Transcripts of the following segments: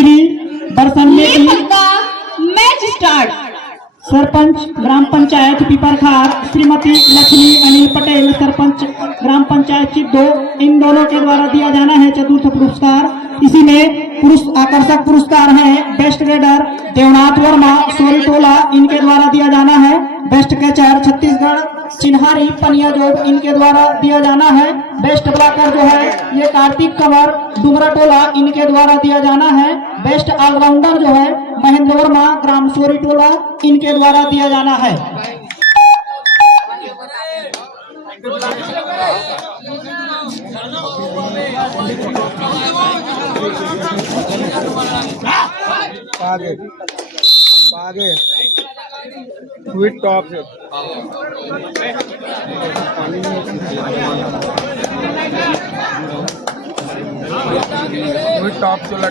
लक्ष्मी बरसन्ने की match start. Sarpanch ग्राम पंचायत पिपरखार श्रीमती लक्ष्मी अनिल पटेल, सरपंच ग्राम पंचायत चिद्दो, इन दोनों के द्वारा दिया जाना है चतुर्थ पुरस्कार। इसी में पुरुष आकर्षक पुरस्कार है बेस्ट रेडर देवनाथ वर्मा सोरीटोला, इनके द्वारा दिया जाना है। बेस्ट कैचर छत्तीसगढ़ चिन्हारी पनियाजोब, इनके द्वारा दिया जाना है। बेस्ट ब्लॉकर जो है ये कार्तिक कंवर डुमराटोला, इनके द्वारा दिया जाना है। बेस्ट ऑलराउंडर जो है महेंद्र वर्मा ग्राम सोरीटोला, इनके द्वारा दिया जाना है। आगे आगे स्वीट टॉप स्वीट टॉप चला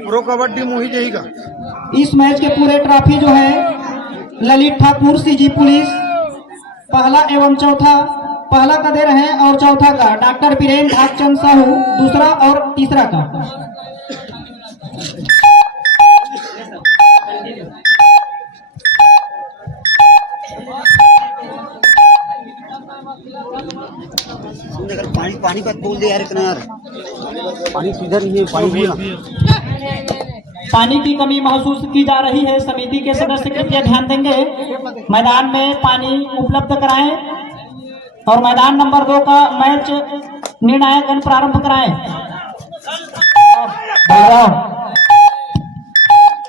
प्रो कबड्डी मुही जाएगा। इस मैच के पूरे ट्रॉफी जो है ललित ठाकुर सीजी पुलिस पहला एवं चौथा, पहला का दे रहे हैं और चौथा का डॉक्टर बीरेन्द्र भागचंद साहू दूसरा और तीसरा का। पानी पानी बात बोल दे यार, इतना यार पानी किधर नहीं है, पानी भी पानी की कमी महसूस की जा रही है, समिति के सदस्य कृपया ध्यान देंगे, मैदान में पानी उपलब्ध कराएं और मैदान नंबर 2 का मैच निर्णायक प्रारंभ कराएं।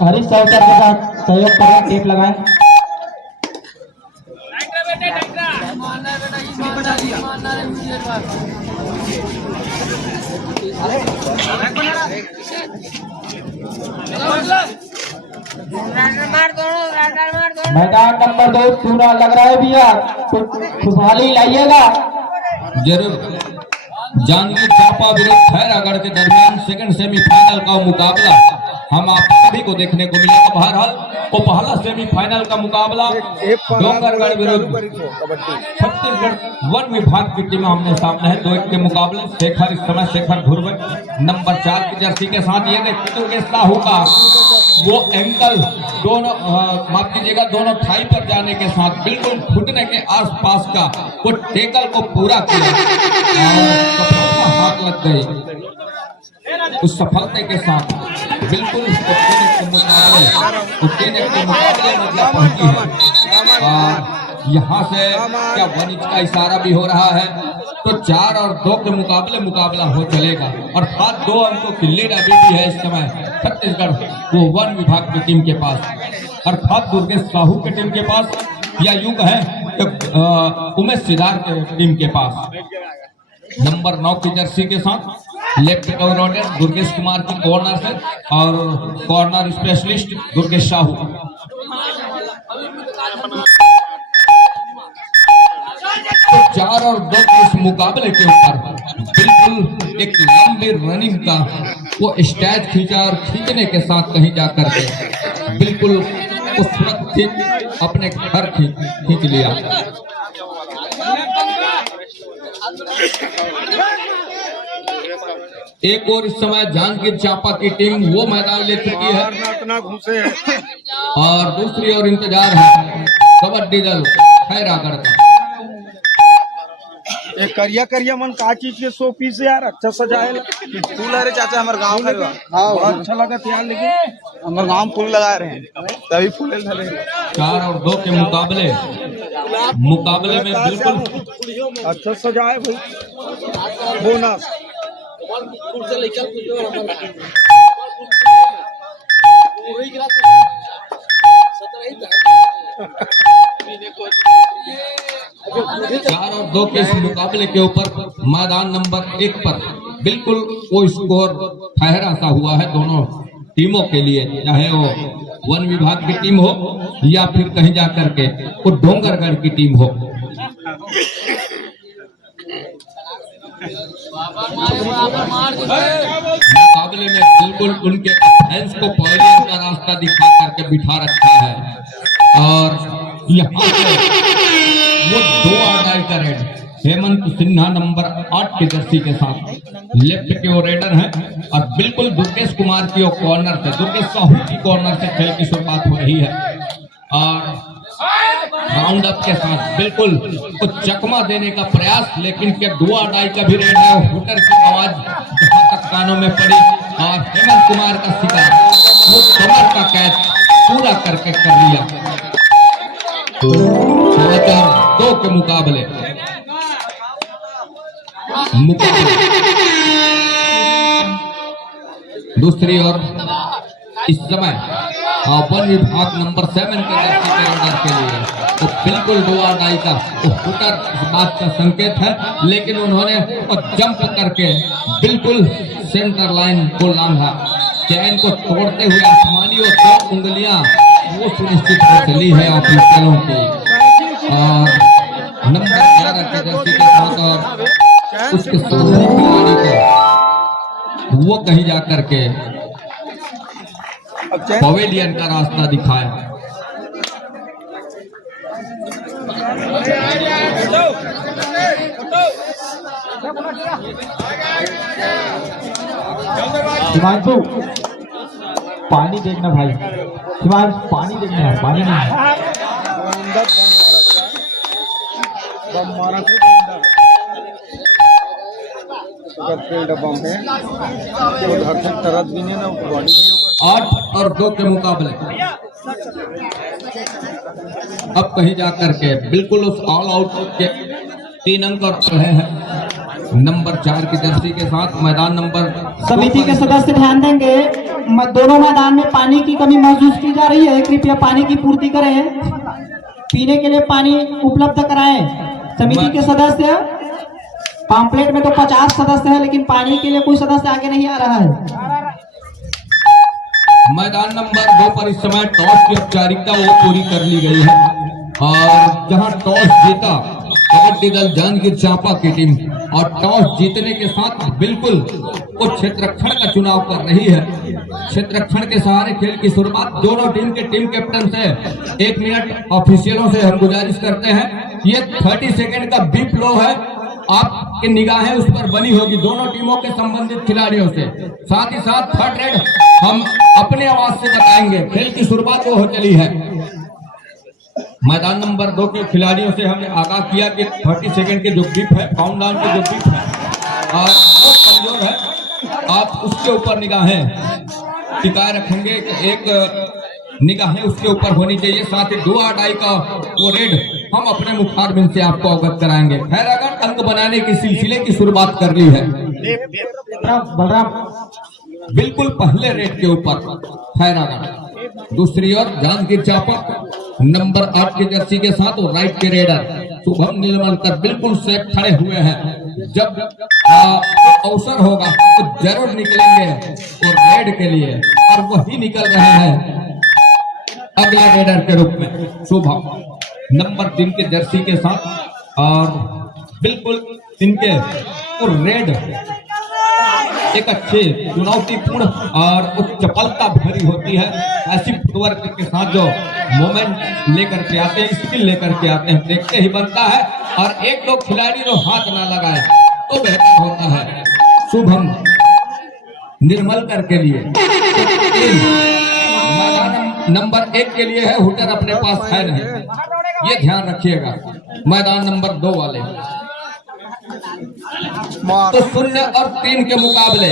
हरीश सर के साथ सहयोग करें, टेप लगाएं। मैदान नंबर 2 चूना लग रहा है भैया, तो खुशहाली लाइएगा जरूर। जांजगीर चांपा विरुद्ध खैरागढ़ के दरमियान सेकंड सेमीफाइनल का मुकाबला हम आप सभी को देखने को मिलेगा। बहरहाल वो पहला सेमीफाइनल का मुकाबला डोंगरगढ़ विरुद्ध छत्तीसगढ़ वन विभाग की टीम हमने सामने है। 2-1 के मुकाबले शेखर, इस समय शेखर धुर्वे नंबर 4 की जर्सी के साथ ये देखिए साहू का वो एंकल दोनों माफ कीजिएगा दोनों थाई पर जाने के साथ बिल्कुल घुटने के आसपास का वो टेकल को पूरा किया और हाथ लग गई। उस सफलता के साथ बिल्कुल मुकाबले मतलब पहुंची है। और यहाँ से क्या 1 इंच का इशारा भी हो रहा है, तो 4 और 2 के मुकाबला हो चलेगा। अर्थात 2 अंकों की लीड अभी भी है इस समय छत्तीसगढ़ वो वन विभाग की टीम के पास, अर्थात दुर्गेश साहू की टीम के पास, या यूं कहें उमेश सिदार के टीम के पास। नंबर 9 की जर्सी के साथ लेफ्ट कवर दुर्गेश कुमार की कॉर्नर से और कॉर्नर स्पेशलिस्ट दुर्गेश साहू। तो 4 और 2 के इस मुकाबले के ऊपर बिल्कुल एक लंबी रनिंग का वो स्टैच खींचा और खींचने के साथ कहीं जाकर के बिल्कुल वो सुरक्षित अपने घर खींच लिया। एक और इस समय जांजगीर चांपा की टीम वो मैदान ले चुकी है घुसे हैं और दूसरी ओर इंतजार है कबड्डी दल खैरागढ़ का। ये करिया करिया मन का चीज के 100 पीस यार अच्छा सजाए फूल। अरे चाचा हमारे गांव में बहुत अच्छा लगा यार, लेकिन हमारे गांव फूल लगा रहे हैं तभी फूल 4 और 2 के मुकाबले में बिल्कुल अच्छा सजाए भाई बोनस। चार और 2 के इस मुकाबले के ऊपर मैदान नंबर 1 पर बिल्कुल वो स्कोर ठहरा सा हुआ है दोनों टीमों के लिए, चाहे वो वन विभाग की टीम हो या फिर कहीं जाकर के वो डोंगरगढ़ की टीम हो। मुकाबले में बिल्कुल उनके फैंस को पवेलियन का रास्ता दिखा करके बिठा रखा है और यहाँ से वो 2 आउट का रेड हेमंत सिन्हा नंबर 8 की जर्सी के साथ लेफ्ट के वो रेडर हैं और बिल्कुल दुर्गेश कुमार की कॉर्नर से, दुर्गेश साहू की कॉर्नर से खेल की शुरुआत हो रही है और राउंड अप के साथ बिल्कुल कुछ चकमा देने का प्रयास, लेकिन क्या दुआ डाई का भी रेड है। हुटर की आवाज जहां तक कानों में पड़ी और हेमंत कुमार का शिकार वो कमर का कैच पूरा करके कर लिया। 2 के मुकाबले दूसरी ओर इस समय वन विभाग नंबर 7 के रेडर के लिए तो बिल्कुल दुआ डाई का हुटर इस बात का संकेत है, लेकिन उन्होंने जंप करके बिल्कुल सेंटर लाइन को लांघा, चैन को तोड़ते हुए आसमानी और 2 उंगलियां वो सुनिश्चित हो चली है ऑफिशियलों की। और नंबर 11 के जर्सी के साथ और उसके सामने खिलाड़ी को वो कहीं जा करके पवेलियन का रास्ता दिखाया। हिमांशु पानी देखना भाई, हिमांशु पानी देखना है, पानी नहीं है। 8 और 2 के मुकाबले अब कहीं जाकर के बिल्कुल उस ऑल आउट के 3 अंक और रहे हैं नंबर 4 की जर्सी के साथ। मैदान नंबर समिति के सदस्य ध्यान देंगे, दोनों मैदान में पानी की कमी महसूस की जा रही है, कृपया पानी की पूर्ति करें, पीने के लिए पानी उपलब्ध कराएं। समिति के सदस्य, पाम्पलेट में तो 50 सदस्य है, लेकिन पानी के लिए कोई सदस्य आगे नहीं आ रहा है। मैदान नंबर 2 पर इस समय टॉस की औपचारिकता वो पूरी कर ली गई है और जहां टॉस जीता कबड्डी दल जांजगीर चांपा की टीम और टॉस जीतने के साथ बिल्कुल वो क्षेत्ररक्षण का चुनाव कर रही है। क्षेत्ररक्षण के सहारे खेल की शुरुआत दोनों टीम के टीम कैप्टन से 1 मिनट ऑफिशियलों से हम गुजारिश करते हैं। ये 30 सेकेंड का बीप लो है, आपकी निगाहें उस पर बनी होगी दोनों टीमों के संबंधित खिलाड़ियों से। साथ ही साथ थर्ड रेड हम अपने आवाज से बताएंगे। खेल की शुरुआत वो हो चली है। मैदान नंबर 2 के खिलाड़ियों से हमने आगाह किया कि 30 सेकेंड के जो बीप है, काउंटडाउन के जो बीप है और वो कमजोर है, आप उसके ऊपर निगाहें टिकाए रखेंगे। एक निगाहें उसके ऊपर होनी चाहिए। साथ ही 2 आटाई का वो रेड हम अपने मुखारबिन से आपको अवगत कराएंगे। खैर, अगर अंक बनाने के सिलसिले की शुरुआत कर ली है बलराम, बिल्कुल पहले रेड के ऊपर खैरागढ़। दूसरी ओर जांजगीर चांपा नंबर 8 की जर्सी के साथ और राइट के रेडर शुभम नीलमलकर बिल्कुल सेफ खड़े हुए हैं। जब अवसर होगा तो जरूर निकलेंगे और रेड के लिए, और वही निकल रहे हैं अगले रेडर के रूप में शुभम नंबर 3 के जर्सी के साथ और बिल्कुल इनके और रेड एक अच्छे चुनौतीपूर्ण और उच्च चपलता भरी होती है। ऐसी फुटवर्क के साथ जो मोमेंट लेकर के आते हैं, स्किल लेकर के आते हैं, देखते ही बनता है। और एक दो खिलाड़ी जो हाथ ना लगाए तो बेहतर होता है। शुभम निर्मलकर के लिए मैदान नंबर 1 के लिए है, हुटर अपने पास है नहीं, ये ध्यान रखिएगा। मैदान नंबर 2 वाले तो 0 और 3 के मुकाबले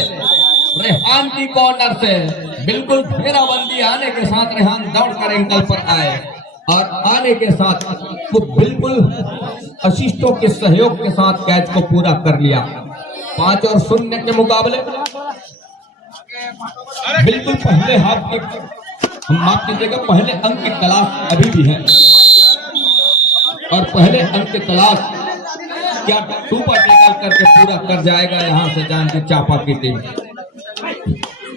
रेहान की कॉर्नर से बिल्कुल घेराबंदी आने के साथ रेहान दौड़कर एंकल पर आए और आने के साथ वो बिल्कुल असिस्टों के सहयोग के साथ कैच को पूरा कर लिया। 5 और 0 के मुकाबले बिल्कुल पहले हाफ की माफ कीजिएगा, पहले अंक की तलाश अभी भी है और पहले अंक की तलाश क्या सुपर टेकल करके पूरा कर जाएगा यहाँ से जांजगीर चांपा की टीम।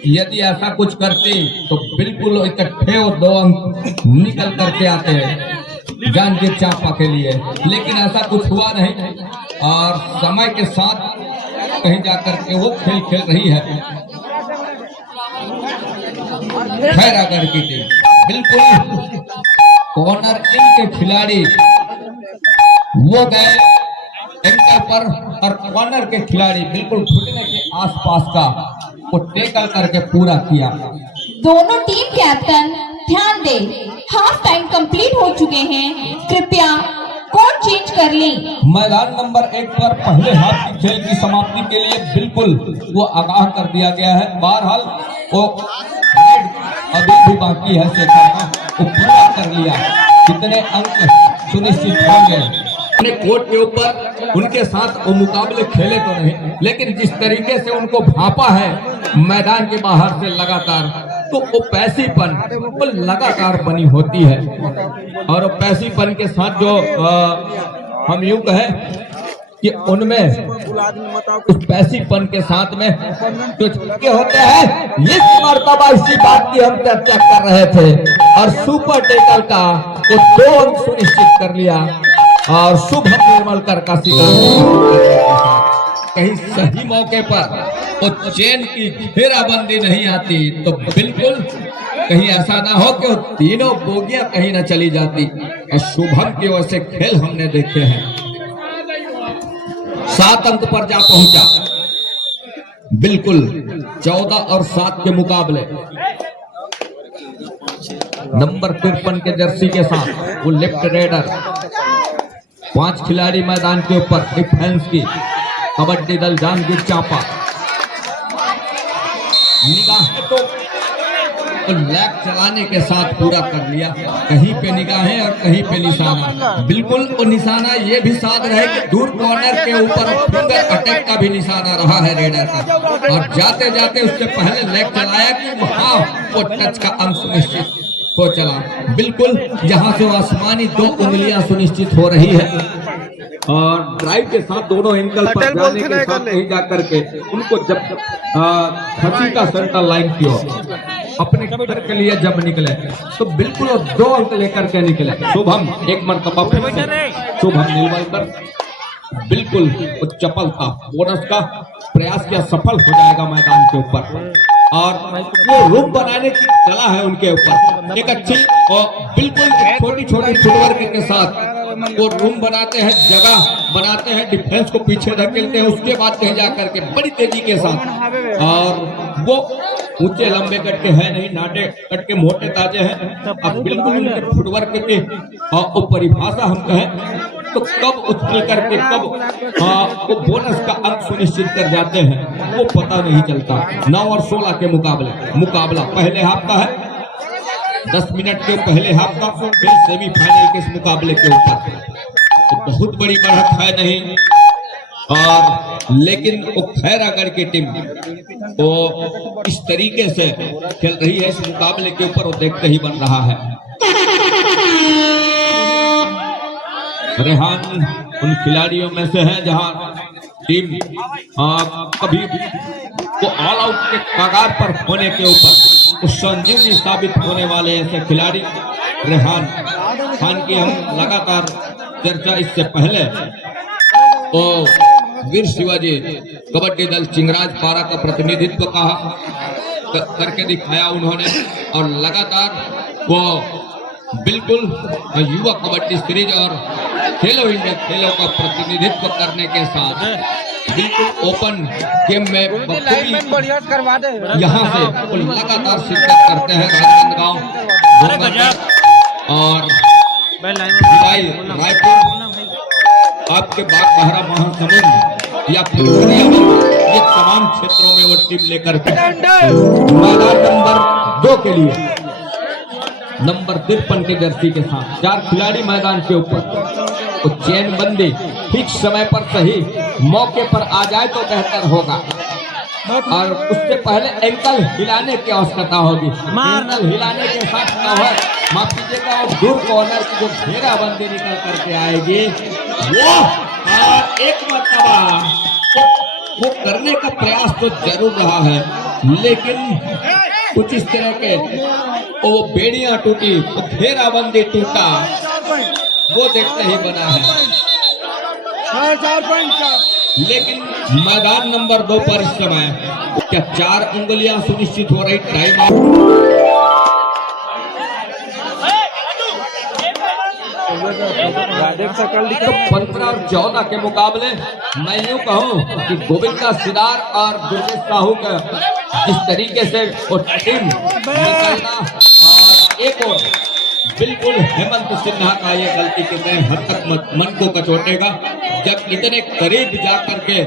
यदि ऐसा कुछ करती तो बिल्कुल इकट्ठे और 2 अंक निकल करके आते हैं जांजगीर चांपा के लिए, लेकिन ऐसा कुछ हुआ नहीं और समय के साथ कहीं जाकर के वो खेल खेल रही है खैरागढ़ की टीम। बिल्कुल कॉर्नर इनके खिलाड़ी वो गए एंकर पर और कॉर्नर के खिलाड़ी बिल्कुल घुटने के आसपास का वो टेकल करके पूरा किया। दोनों टीम कैप्टन ध्यान दे, हाफ टाइम कंप्लीट हो चुके हैं, कृपया कोड चेंज कर लें। मैदान नंबर 1 पर पहले हाफ की खेल की समाप्ति के लिए बिल्कुल वो आगाह कर दिया गया है। बहरहाल वो अभी भी बाकी है से करना, वो पूरा कर लिया। कितने अंक सुनिश्चित होंगे अपने कोर्ट के ऊपर, उनके साथ वो मुकाबले खेले तो नहीं, लेकिन जिस तरीके से उनको भापा है मैदान के बाहर से लगातार, तो वो पैसीपन वो लगातार बनी होती है। और वो पैसीपन के साथ जो हम यूं कहें कि उनमें उस पैसीपन के साथ में जो झटके होते हैं, इस मर्तबा इसी बात की हम चर्चा कर रहे थे। और सुपर टेकल का वो 2 अंक सुनिश्चित कर लिया और शुभम निर्मलकर का शिकार। कहीं सही मौके पर वो चेन की घेराबंदी नहीं आती तो बिल्कुल कहीं ऐसा ना हो कि वो तीनों बोगियां कहीं ना चली जाती। और शुभम की ओर से खेल हमने देखे हैं, 7 अंक पर जा पहुंचा। बिल्कुल 14 और 7 के मुकाबले नंबर 53 के जर्सी के साथ वो लेफ्ट रेडर, 5 खिलाड़ी मैदान के ऊपर डिफेंस की कबड्डी दल जांजगीर चांपा। निगाहें तो लैग चलाने के साथ पूरा कर लिया, कहीं पे निगाहें और कहीं पे निशाना। बिल्कुल वो निशाना ये भी साध रहे कि दूर कॉर्नर के ऊपर फिंगर अटैक का भी निशाना रहा है रेडर का। और जाते जाते उससे पहले लैग चलाया कि वहां वो टच का अंक सुनिश्चित हो चला। बिल्कुल यहाँ से आसमानी 2 उंगलियां सुनिश्चित हो रही है। और ड्राइव के साथ दोनों एंकल पर जाने के साथ कहीं जाकर के उनको जब खसी का सेंटर लाइन की ओर अपने घर के लिए जब निकले तो बिल्कुल 2 अंक लेकर के निकले। शुभम एक मरतबा शुभम निर्मलकर बिल्कुल चपलता बोनस का प्रयास किया, सफल हो जाएगा मैदान के ऊपर। और वो रूप बनाने की कला है उनके ऊपर, एक अच्छी और बिल्कुल छोटी छोटी फुटवर्क के साथ वो रूम बनाते हैं, जगह बनाते हैं, डिफेंस को पीछे धकेलते हैं, उसके बाद कहीं जाकर के बड़ी तेजी के साथ। और वो ऊंचे लंबे कट के है नहीं, नाटे कट के मोटे ताजे हैं। अब बिल्कुल उनके फुटवर्क के वो परिभाषा हम कहें तो कब उछल करके कब वो बोनस का अंक सुनिश्चित कर जाते हैं वो पता नहीं चलता। 9 और 16 के मुकाबला पहले हाफ का है, 10 मिनट के पहले हाफ का, फिर सेमीफाइनल के इस मुकाबले के ऊपर तो बहुत बड़ी बढ़त है नहीं। और लेकिन वो खैरागढ़ की टीम वो इस तरीके से खेल रही है इस मुकाबले के ऊपर, वो देखते ही बन रहा है। रेहान उन खिलाड़ियों में से है जहां टीम कभी वो ऑल आउट के कगार पर होने के ऊपर उस संजीवनी साबित होने वाले ऐसे खिलाड़ी रेहान खान की हम लगातार चर्चा इससे पहले वो वीर शिवाजी कबड्डी दल चिंगराज पारा का प्रतिनिधित्व करके दिखाया उन्होंने। और लगातार वो बिल्कुल युवा कबड्डी सीरीज और खेलो इंडिया खेलों का प्रतिनिधित्व करने के साथ बिल्कुल ओपन गेम में यहाँ से लगातार शिरकत करते हैं। राजनांदगांव और रायपुर, आपके बाग बहरा महासमुंद या फिर ये तमाम क्षेत्रों में वो टीम लेकर मैदान नंबर 2 के लिए नंबर 53 के जर्सी के साथ 4 खिलाड़ी मैदान के ऊपर। तो चेन बंदी ठीक समय पर सही मौके पर आ जाए तो बेहतर होगा। और उससे पहले एंकल हिलाने की आवश्यकता होगी। एंकल हिलाने के साथ क्या है, माफ कीजिएगा, वो दूर कॉर्नर की जो घेराबंदी निकल करके आएगी वो और एक मरतबा वो करने का प्रयास तो जरूर रहा है, लेकिन कुछ इस तरह के वो बेड़ियां टूटी, वो घेराबंदी टूटा, वो देखते ही बना है। लेकिन मैदान नंबर 2 पर इस समय क्या 4 उंगलियां सुनिश्चित हो रही। टाइम आउट तो 15 और 14 के मुकाबले मैं यूं कहूं कि गोविंदा सिदार और दुर्गेश साहू का जिस तरीके से वो टीम निकलना, और एक और बिल्कुल हेमंत सिन्हा का ये गलती कितने हद तक मन को कचोटेगा जब इतने करीब जाकर के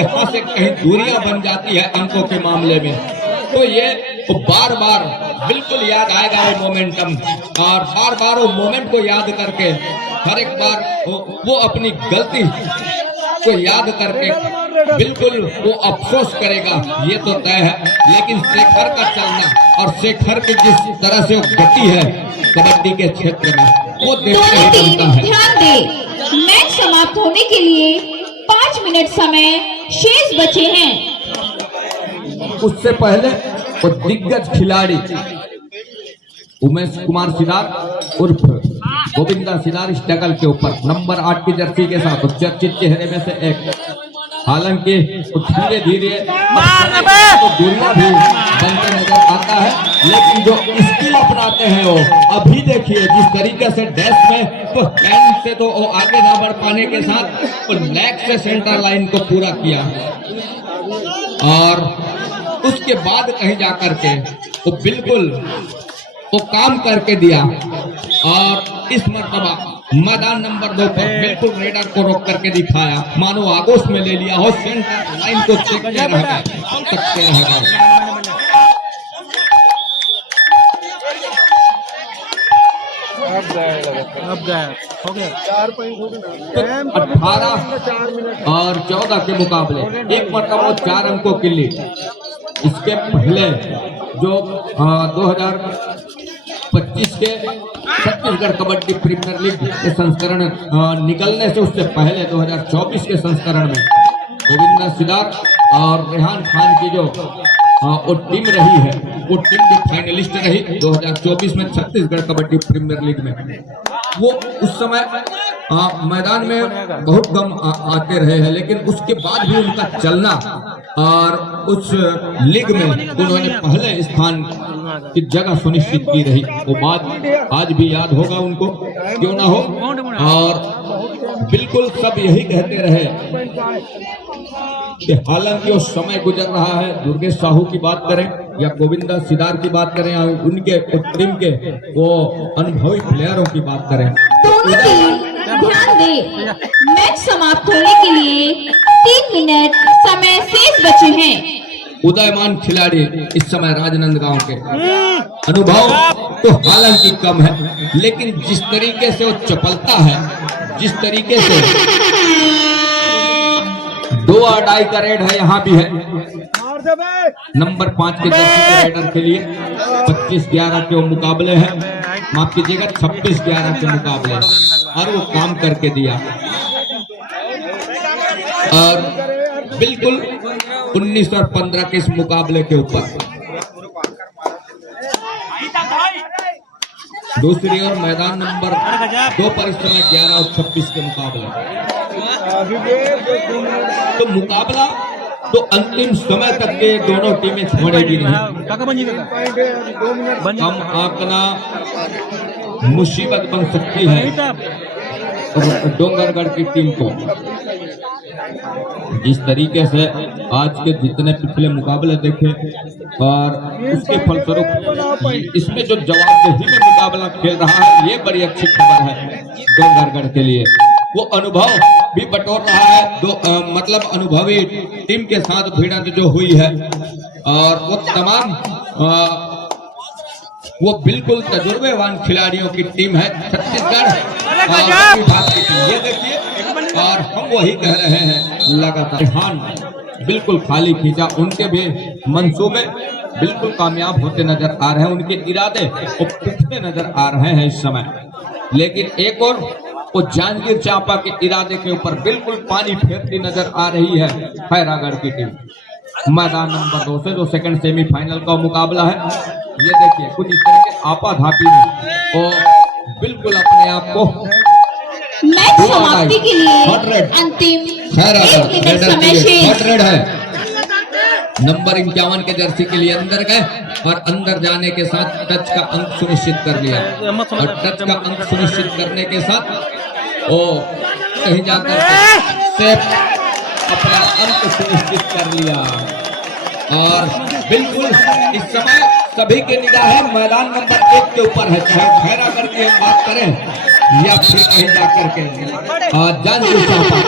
यहाँ से कहीं दूरियां बन जाती है अंकों के मामले में। तो ये बार बार बिल्कुल याद आएगा वो मोमेंटम, और बार बार वो मोमेंट को याद करके हर एक बार वो अपनी गलती को याद करके बिल्कुल वो अफसोस करेगा, ये तो तय है। लेकिन शेखर का चलना और शेखर की जिस तरह से वो गति है कबड्डी के क्षेत्र में, वो देखते दोनों ही टीम बनता है। ध्यान दे, मैच समाप्त होने के लिए 5 मिनट समय शेष बचे हैं। उससे पहले वो दिग्गज खिलाड़ी उमेश कुमार सिदार उर्फ गोविंदा सिदार स्ट्रगल के ऊपर नंबर 8 की जर्सी के साथ चर्चित चेहरे में से एक। हालांकि धीरे धीरे तो दूरियां भी बनते नजर आता है, लेकिन जो स्किल अपनाते हैं वो अभी देखिए जिस तरीके से डैश में तो हैंड से तो वो आगे ना बढ़ पाने के साथ तो लेग से सेंटर लाइन को पूरा किया, और उसके बाद कहीं जाकर के वो बिल्कुल वो काम करके दिया। और इस मर्तबा मैदान नंबर 2 पर बिल्कुल रेडर को रोक करके दिखाया, मानो आगोश में ले लिया हो, सेंटर लाइन को देखते रह गए, तकते रह गए। अब गया हो गया 4 पॉइंट हो गए ना। 18 और 14 के मुकाबले एक मरतबा वो 4 अंकों की लीड। इसके पहले जो 2025 के छत्तीसगढ़ कबड्डी प्रीमियर लीग के संस्करण निकलने से उससे पहले 2024 के संस्करण में गोविंदा सिदार और रेहान खान की जो वो टीम रही है, वो टीम भी फाइनलिस्ट रही 2024 में छत्तीसगढ़ कबड्डी प्रीमियर लीग में। वो उस समय मैदान में बहुत कम आते रहे हैं, लेकिन उसके बाद भी उनका चलना और उस लीग में उन्होंने पहले स्थान की जगह सुनिश्चित की रही, वो बात आज भी याद होगा उनको, क्यों ना हो। और बिल्कुल सब यही कहते रहे कि हालांकि वो समय गुजर रहा है, दुर्गेश साहू की बात करें या गोविंदा सिदार की बात करें या उनके टीम के वो अनुभवी प्लेयरों की बात करें। दोनों टीम ध्यान दे, मैच समाप्त होने के लिए 3 मिनट समय शेष बचे हैं। उदयमान खिलाड़ी इस समय राजनांदगांव के अनुभव तो हालांकि कम है, लेकिन जिस तरीके से वो चपलता है, जिस तरीके से 2 अढ़ाई का रेड है, यहाँ भी है नंबर 5 के जर्सी के रेडर के लिए 25-11 के मुकाबले हैं, माफ कीजिएगा 26-11 के मुकाबले, और वो काम करके दिया। और बिल्कुल 19 और 15 के इस मुकाबले के ऊपर दूसरी ओर मैदान नंबर 2 पर इस समय 11 और 26 के मुकाबले। तो मुकाबला तो अंतिम समय तक के दोनों टीमें छोड़ेगी नहीं, हम आंकना मुसीबत बन सकती है डोंगरगढ़ की टीम को। जिस तरीके से आज के जितने पिछले मुकाबले देखे और उसके फलस्वरूप इसमें जो जवाबदेही में मुकाबला खेल रहा है, ये बड़ी अच्छी खबर है डोंगरगढ़ के लिए। वो अनुभव भी बटोर रहा है, मतलब अनुभवी टीम के साथ भिड़ंत जो हुई है, और वो तमाम वो बिल्कुल तजुर्बेवान खिलाड़ियों की टीम है छत्तीसगढ़ विभाग की टीम। ये देखिए, और हम वही कह रहे हैं लगातार, हान बिल्कुल खाली खींचा, उनके भी मंसूबे बिल्कुल कामयाब होते नजर आ रहे हैं, उनके इरादे वो पुख्ते नजर आ रहे हैं इस समय। लेकिन एक और वो जांजगीर चांपा के इरादे के ऊपर बिल्कुल पानी फेरती नजर आ रही है खैरागढ़ की टीम। मैदान नंबर 2 से जो सेकंड सेमीफाइनल का मुकाबला है, ये देखिए कुछ इस तरह के आपाधापी में वो बिल्कुल अपने आप को मैच समाप्ति के लिए अंतिम 1 मिनट समय शेष है। नंबर 51 के जर्सी के लिए अंदर गए और अंदर जाने के साथ टच का अंक सुनिश्चित कर लिया, और टच का अंक सुनिश्चित करने के साथ वो कहीं जाकर सेफ अपना अंत सुनिश्चित कर लिया। और बिल्कुल इस समय सभी की निगाहें मैदान नंबर 1 के ऊपर है, चाहे खैरागढ़ की हम बात करें या फिर कहीं जाकर के जांजगीर चांपा।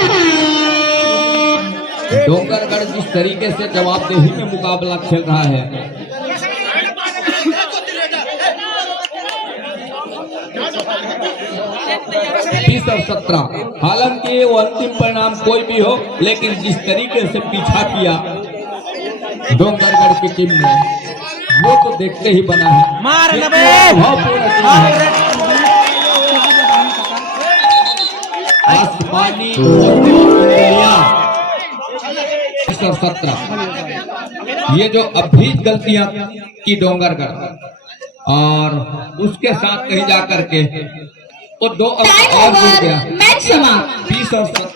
डोंगरगढ़ जिस तरीके से जवाबदेही में मुकाबला खेल रहा है, 20 और 17, हालांकि वो अंतिम परिणाम कोई भी हो, लेकिन जिस तरीके से पीछा किया डोंगरगढ़ की टीम ने, वो तो देखते ही बना है। आसमानी 20 और 17, ये जो अभी गलतियां की डोंगरगढ़, और उसके साथ कहीं जाकर के वो 2 अंक और गिर गया। 20 और 17